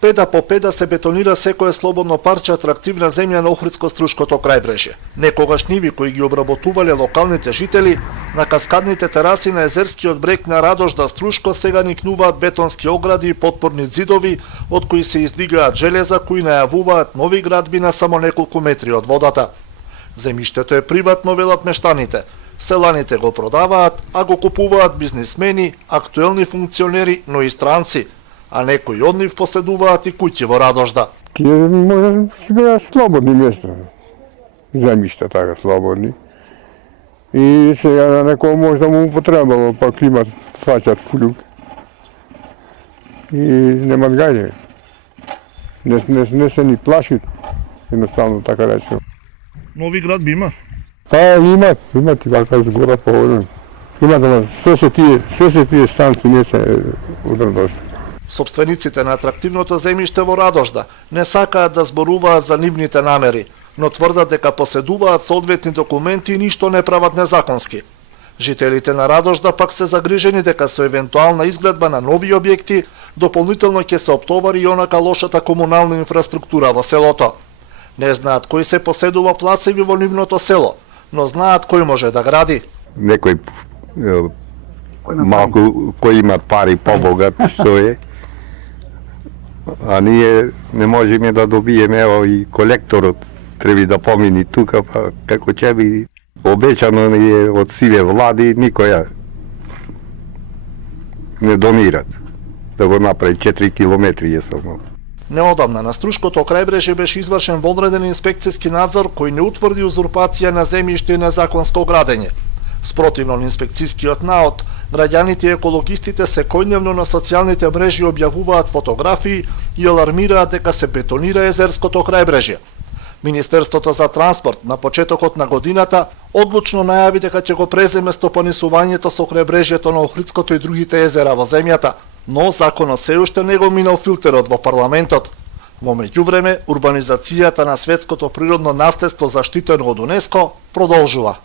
Педа по педа се бетонира секое слободно парче атрактивна земја на Охридско-Струшкото крајбрежје. Некогаш ниви кои ги обработувале локалните жители, на каскадните тераси на езерскиот брег на Радожда Струшко сега никнуваат бетонски огради и потпорни ѕидови, од кои се издигаат железа кои најавуваат нови градби на само неколку метри од водата. Земјиштето е приватно, велат мештаните. Селаните го продаваат, а го купуваат бизнисмени, актуелни функционери, но и странци, а некои од нив поседуваат и куќи во Радожда. Тие може си беа слободни места, земјишта така слободни. И сега на некој може да му употребало, пак имат, фаќат флюк. И немат гајде. Не се ни плаши, едноставно така речем. Нови градби има? Па имат и вака згора поволен. Имат, ама sve се тие станци не се удрадошли. Собствениците на атрактивното земјиште во Радожда не сакаат да зборуваат за нивните намери, но тврдат дека поседуваат соодветни документи и ништо не прават незаконски. Жителите на Радожда пак се загрижени дека со евентуална изгледба на нови објекти, дополнително ќе се оптовари и онака лошата комунална инфраструктура во селото. Не знаат кој се поседува плацеви во нивното село, но знаат кој може да гради. Некој малку кој има пари побогат, што е, а ние не можеме да добиеме, ево и колекторот треба да помини тука, па како ќе би обечано е од сиве влади, никоја не донират да го направи 4 километри е само. Неодамна на Струшкото крајбрежје беше извршен вонреден инспекцијски надзор кој не утврди узурпација на земјиште и незаконско градење. Спротивно на инспекцијскиот наод, граѓаните и екологистите секојдневно на социјалните мрежи објавуваат фотографии и алармираат дека се бетонира езерското крајбрежје. Министерството за транспорт на почетокот на годината одлучно најави дека ќе го преземе стопанисувањето со крајбрежјето на Охридското и другите езера во земјата, но законот се уште не го минал филтерот во парламентот. Во меѓувреме, урбанизацијата на светското природно наследство заштитено од УНЕСКО продолжува.